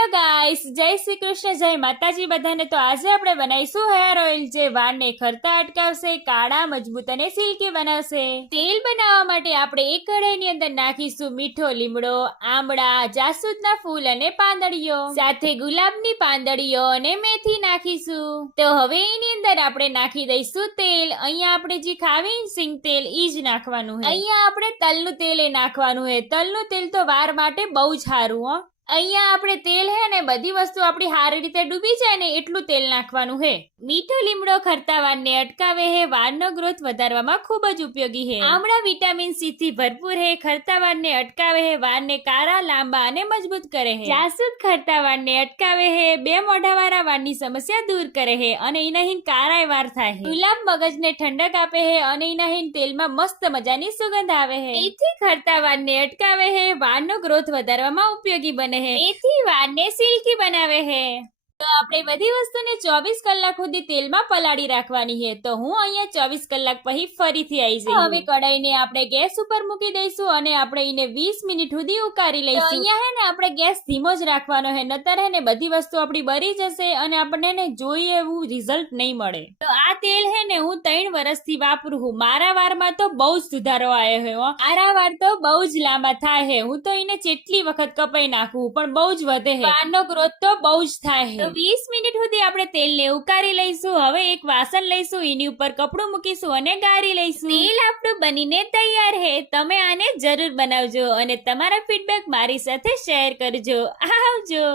Hello guys, જય શ્રી કૃષ્ણ, જય માતાજી બધાને। તો આજે આપણે બનાવીશું હેર ઓઇલ જે વાળને ખરતા અટકાવશે, કાળા, મજબૂત અને સિલ્કી બનાવશે। તેલ બનાવવા માટે આપણે એક કઢાઈની અંદર નાખીશું મીઠો લીમડો, આમળા, જાસૂદના ફૂલ અને પાંદડીઓ, સાથે ગુલાબની પાંદડીઓ અને મેથી નાખીશું। તો હવે એની અંદર આપણે નાખી દઈશું તેલ। અહીંયા આપણે જે ખાવી સિંગ તેલ ઈ જ નાખવાનું છે। અહીંયા આપણે તલનું તેલ નાખવાનું છે। તલનું તેલ તો વાળ માટે બહુ જ સારું હો। અહીંયા આપણે તેલ હે ને બધી વસ્તુ આપણી સારી રીતે ડૂબી જાય ને એટલું તેલ નાખવાનું હે। મીઠો લીમડો ખરતા વાળને અટકાવે હે, વાળનો ગ્રોથ વધારવામાં ખૂબ જ ઉપયોગી હે। આમળા વિટામિન સી થી ભરપૂર હે, ખરતા વાળને અટકાવે હે, વાળને કાળા, લાંબા અને મજબૂત કરે હે। જાસૂદ ખરતા વાળને અટકાવે હે, બે મોઢાવાળા વાળની સમસ્યા દૂર કરે હે અને એનાહીન કાળાય વાળ થાય હે। ગુલાબ મગજને ઠંડક આપે હે અને એનાહીન તેલમાં મસ્ત મજાની સુગંધ આવે હે। મેથી ખરતા વાળને અટકાવે હે, વાળનો ગ્રોથ વધારવામાં ઉપયોગી બને હે। મેથી વાળને સિલ્કી બનાવે હે। તો આપણે બધી વસ્તુને 24 કલાક સુધી તેલમાં પલાળી રાખવાની છે। તો હું અહીંયા 24 કલાક પછી ફરીથી આવી જઈશ। હવે કઢાઈને આપણે ગેસ ઉપર મૂકી દઈશું અને આપણે એને 20 મિનિટ સુધી ઉકાળી લઈશું। અહીંયા હે ને આપણે ગેસ ધીમો જ રાખવાનો છે, નતર હે ને બધી વસ્તુ આપણી બળી જશે અને આપણને ને જોઈએ એવું રિઝલ્ટ નહીં મળે। તો આ તેલ હે ને હું 3 વર્ષથી વાપરું છું। મારા વાળમાં તો બહુ જ સુધારો આવ્યો છે હો। મારા વાળ તો બહુ જ લાંબા થાય છે। હું તો એને જેટલી વખત કપાઈ નાખું પણ બહુ જ વધે છે। વાળનો ગ્રોથ તો બહુ જ થાય છે। 20 મિનિટ સુધી આપણે તેલને ઉકાળી લઈશું। હવે એક વાસણ લઈશું, એની ઉપર કપડું મૂકીશું અને ગાળી લઈશું। તેલ આપણું બનીને તૈયાર છે। તમે આને જરૂર બનાવજો અને તમારા ફીડબેક મારી સાથે શેર કરજો। આવજો।